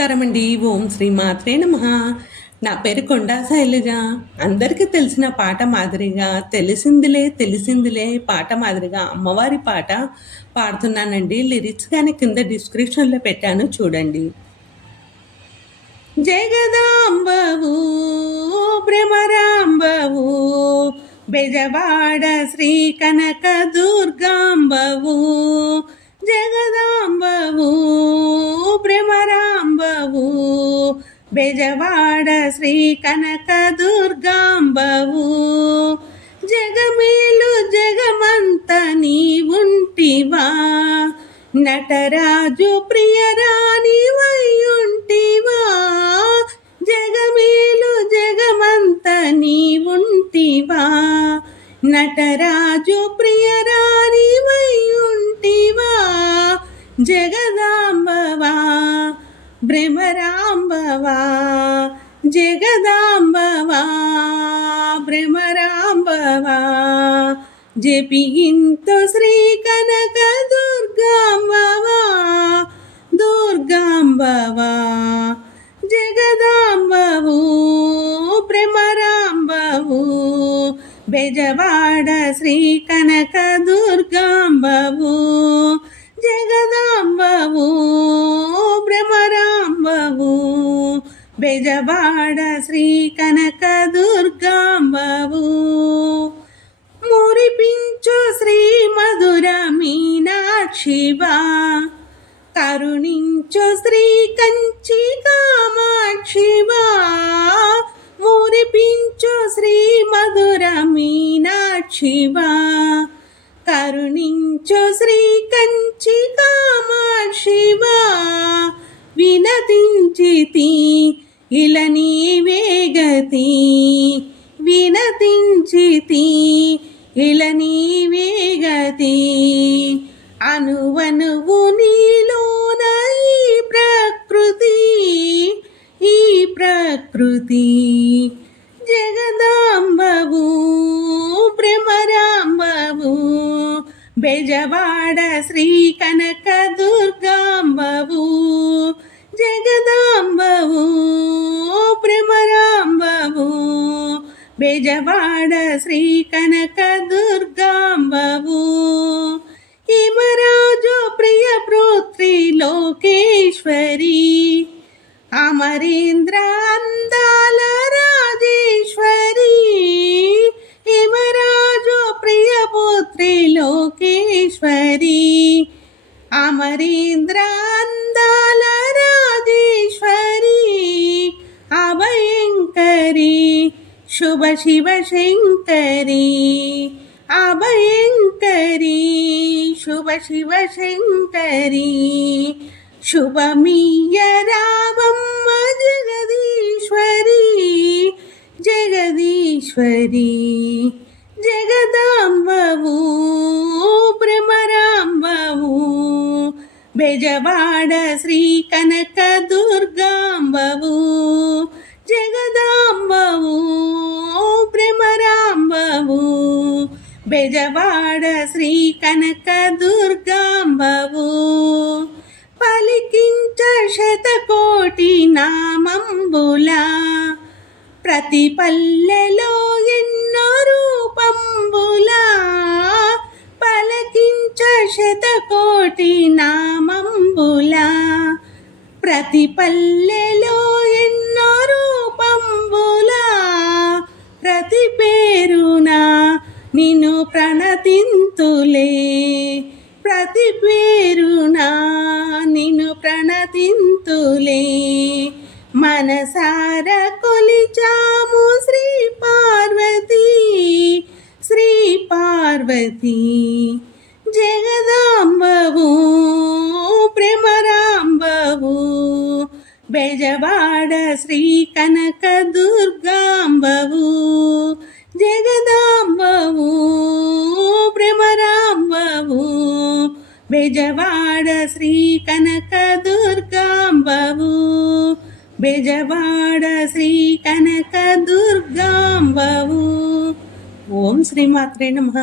నమస్కారం అండి. ఓం శ్రీ మాత్రే నమః. నా పేరు కొండా శైలజ. అందరికీ తెలిసిన పాట మాదిరిగా తెలిసిందిలే తెలిసిందిలే పాట మాదిరిగా అమ్మవారి పాట పాడుతున్నానండి. లిరిక్స్ కానీ కింద డిస్క్రిప్షన్లో పెట్టాను చూడండి. జగదాంబవు భ్రమరాంబవు బెజవాడ శ్రీ కనక దుర్గాంబవు జగదాంబవు భ్రమరాంబవు బెజవాడ శ్రీ కనక దుర్గాంబవు జగమేలు జగమంత నీవుంటివా నటరాజు ప్రియరాణి వయ్యుంటివా జగమేలు జగమంత నీవుంటివా నటరాజు ప్రియరాణి వయ్యుంటివా జగదాంబవా భ్రమరాంబవా జగదాంబవా భ్రమరాంబవా జపింతో శ్రీ కనక దుర్గాంబవా దుర్గాంబవా జగదాంబవు భ్రమరాంబవు బెజవాడ శ్రీ కనక దుర్గాంబవు జగదాంబవు భ్రమరాంబవు బెజవాడ శ్రీ కనక దుర్గాంబవు మురిపించు శ్రీ మధుర మీనాక్షివా కరుణించు శ్రీ కంచి కామాక్షివా మురిపించు శ్రీ మధుర మీనాక్షివా కరుణించు శ్రీ కంచి కామాక్షివా వినతించితి ఇలా నీవేగతి వినతించితి ఇలా నీవేగతి అనువనువు నీలోన ఈ ప్రకృతి జగదాంబవు భ్రమరాంబవు బెజవాడ శ్రీ కనక దుర్గాంబవు జగదాంబవు భ్రమరాంబవు బెజవాడ శ్రీ కనక దుర్గాంబవు హిమరాజు ప్రియ పుత్రి లోకేశ్వరి అమరేంద్ర అందాల రాజేశ్వరి హిమరాజు ప్రియ పుత్రి లోకేశ్వరి అమరేంద్ర అందాల రాజేశ్వరి అభయంకరి శుభ శివ శంకరి అభయంకరి శుభ శివ శంకరి శుభమీయ రావమ్మ జగదీశ్వరి జగదీశ్వరి జగదాంబవు భ్రమరాంబవు బెజవాడ శ్రీ కనక దుర్గాంబవు జగదాంబవు భ్రమరాంబవు బెజవాడ శ్రీ కనక దుర్గాంబవు పలికించ శతకోటి నామంబులా ప్రతి పల్లెలో ఎన్నో రూపంబులా పలికించ శతకోటి నామంబులా ప్రతి పల్లెలో ఎన్నో రూపంబులా ప్రతి పేరునా నిన్ను ప్రణతింతులే ప్రతి పేరునా నిన్ను ప్రణతింతులే మనసార కొలిచాము శ్రీ పార్వతి జగదాంబవు భ్రమరాంబవు బెజవాడ శ్రీ కనక దుర్గాంబవు జగదాంబవు భ్రమరాంబవు బెజవాడ శ్రీ కనక దుర్గాంబవు బెజవాడ శ్రీ కనక దుర్గాంబవు. ఓం శ్రీ మాత్రే నమః.